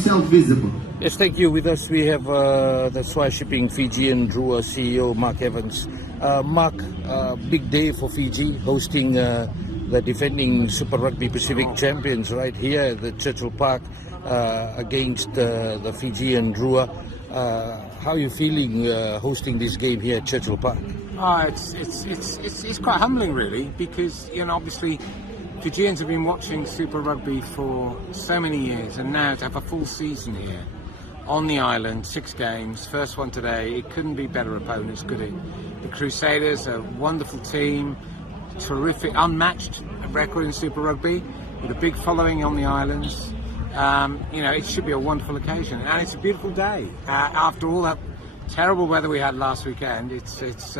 Self-visible. Yes, thank you. With us we have the Swa Shipping Fijian Drua CEO Mark Evans. Mark, big day for Fiji, hosting the defending Super Rugby Pacific champions right here at the Churchill Park against the Fijian Drua. How are you feeling hosting this game here at Churchill Park? It's quite humbling, really, because obviously Fijians have been watching Super Rugby for so many years, and now to have a full season here on the island, 6 games, first one today, it couldn't be better opponents, could it? The Crusaders, a wonderful team, terrific, unmatched record in Super Rugby, with a big following on the islands. It should be a wonderful occasion, and it's a beautiful day. After all that terrible weather we had last weekend, it's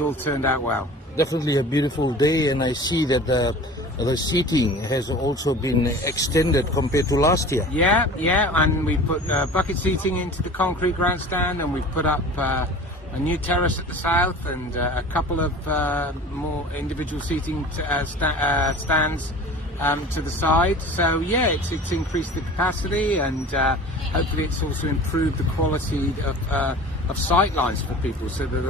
all turned out well. Definitely a beautiful day, and I see that the seating has also been extended compared to last year. Yeah, and we put bucket seating into the concrete grandstand, and we've put up a new terrace at the south, and a couple of more individual seating stands to the side. So yeah, it's increased the capacity, and hopefully it's also improved the quality of sight lines for people, so that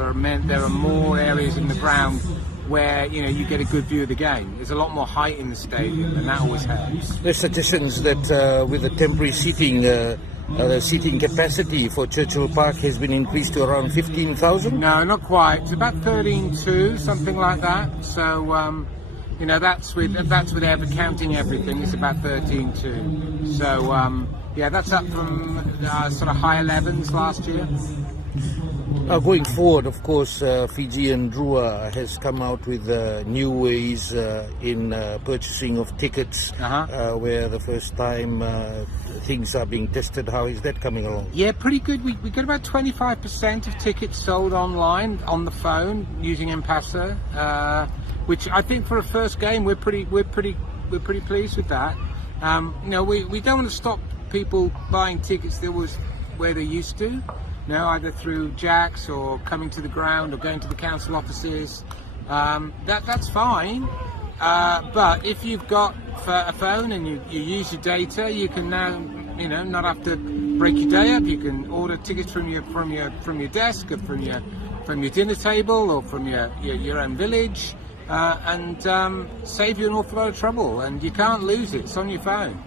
there are more areas in the ground where you get a good view of the game. There's a lot more height in the stadium, and that always helps. There's suggestions that with the temporary seating, the seating capacity for Churchill Park has been increased to around 15,000? No, not quite. It's about 13.2, something like that. So that's with counting everything. It's about 13.2. So that's up from sort of high 11s last year. Going forward, of course, Fijian Drua has come out with new ways in purchasing of tickets, where the first time things are being tested. How is that coming along? Yeah, pretty good. We get about 25% of tickets sold online on the phone using M-Pesa, which I think for a first game we're pretty pleased with that. We don't want to stop people buying tickets where they used to. Either through jacks or coming to the ground or going to the council offices. That's fine. But if you've got a phone and you use your data, you can now not have to break your day up. You can order tickets from your desk, or from your dinner table, or from your own village, and save you an awful lot of trouble. And you can't lose it. It's on your phone.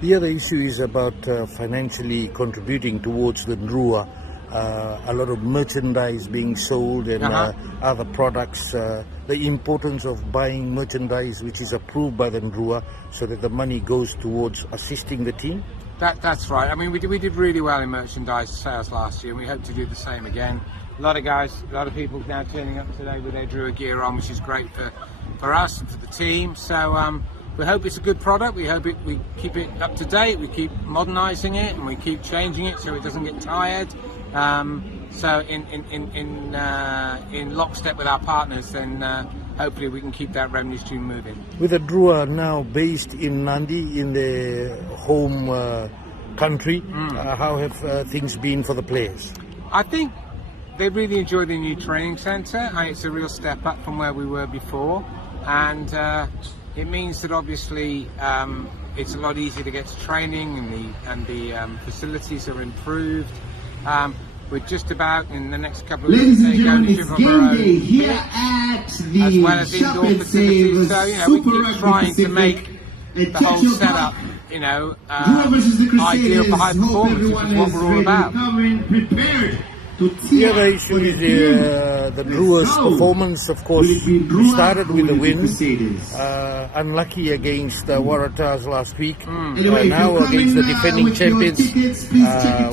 The other issue is about financially contributing towards the Drua. A lot of merchandise being sold and other products. The importance of buying merchandise which is approved by the Drua, so that the money goes towards assisting the team. That's right. I mean, we did really well in merchandise sales last year, and we hope to do the same again. A lot of people now turning up today with their Drua gear on, which is great for us and for the team. So we hope it's a good product. We hope we keep it up to date. We keep modernising it, and we keep changing it so it doesn't get tired. So in lockstep with our partners, then hopefully we can keep that revenue stream moving. With the Drua now based in Nandi, in their home country, how have things been for the players? I think they really enjoy the new training centre. It's a real step up from where we were before, and it means that obviously it's a lot easier to get to training, and the facilities are improved. We're just about, in the next couple of weeks, take ownership of our own pitch, as well as indoor facilities. So we keep trying to make the whole setup, ideal for high performance, which is what we're all about. The other issue is the Drua's performance. Of course, started with a win, unlucky against Waratahs last week, now against the defending champions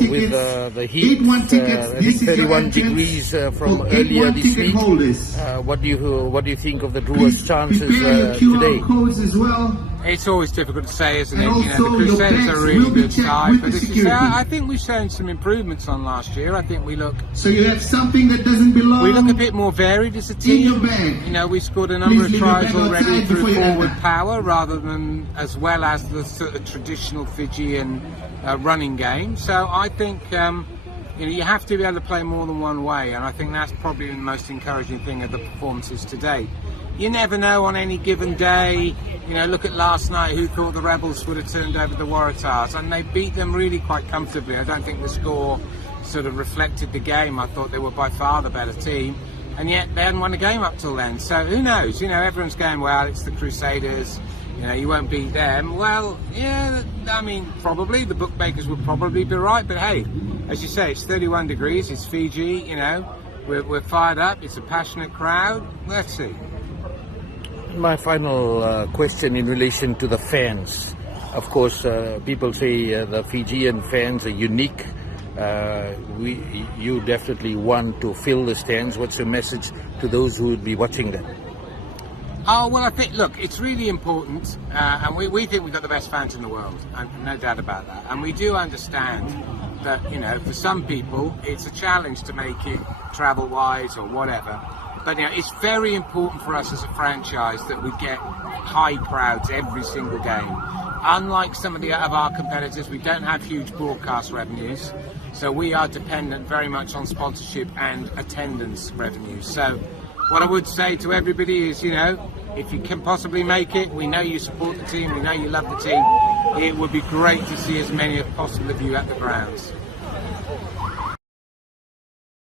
with the heat, I think 31 degrees from earlier this week. What do you think of the Drua's chances today? It's always difficult to say, isn't it? The Crusaders are a really good side, but I think we've shown some improvements on last year. I think we look. So you have something that doesn't belong. We look a bit more varied as a team. We scored a number of tries already through forward power, rather than as well as the sort of traditional Fijian running game. So I think you have to be able to play more than one way, and I think that's probably the most encouraging thing of the performances today. you never know on any given day. You know, look at last night, who thought the Rebels would have turned over the Waratahs, and they beat them really quite comfortably. I don't think the score sort of reflected the game. I thought they were by far the better team, and yet they hadn't won a game up till then. So who knows? You know, everyone's going, well, it's the Crusaders, you know, you won't beat them. Well, yeah, I mean, probably, the bookmakers would probably be right, but hey, as you say, it's 31 degrees, it's Fiji, you know, we're fired up, it's a passionate crowd. Let's see. My final question in relation to the fans. Of course, people say the Fijian fans are unique. You definitely want to fill the stands. What's your message to those who would be watching that? Oh, well, I think, look, it's really important, and we think we've got the best fans in the world, and no doubt about that. And we do understand that, you know, for some people, it's a challenge to make it travel-wise or whatever. But, you know, it's very important for us as a franchise that we get high crowds every single game. Unlike some of our competitors, we don't have huge broadcast revenues, so we are dependent very much on sponsorship and attendance revenues. So what I would say to everybody is, you know, if you can possibly make it, we know you support the team, we know you love the team. It would be great to see as many as possible of you at the grounds.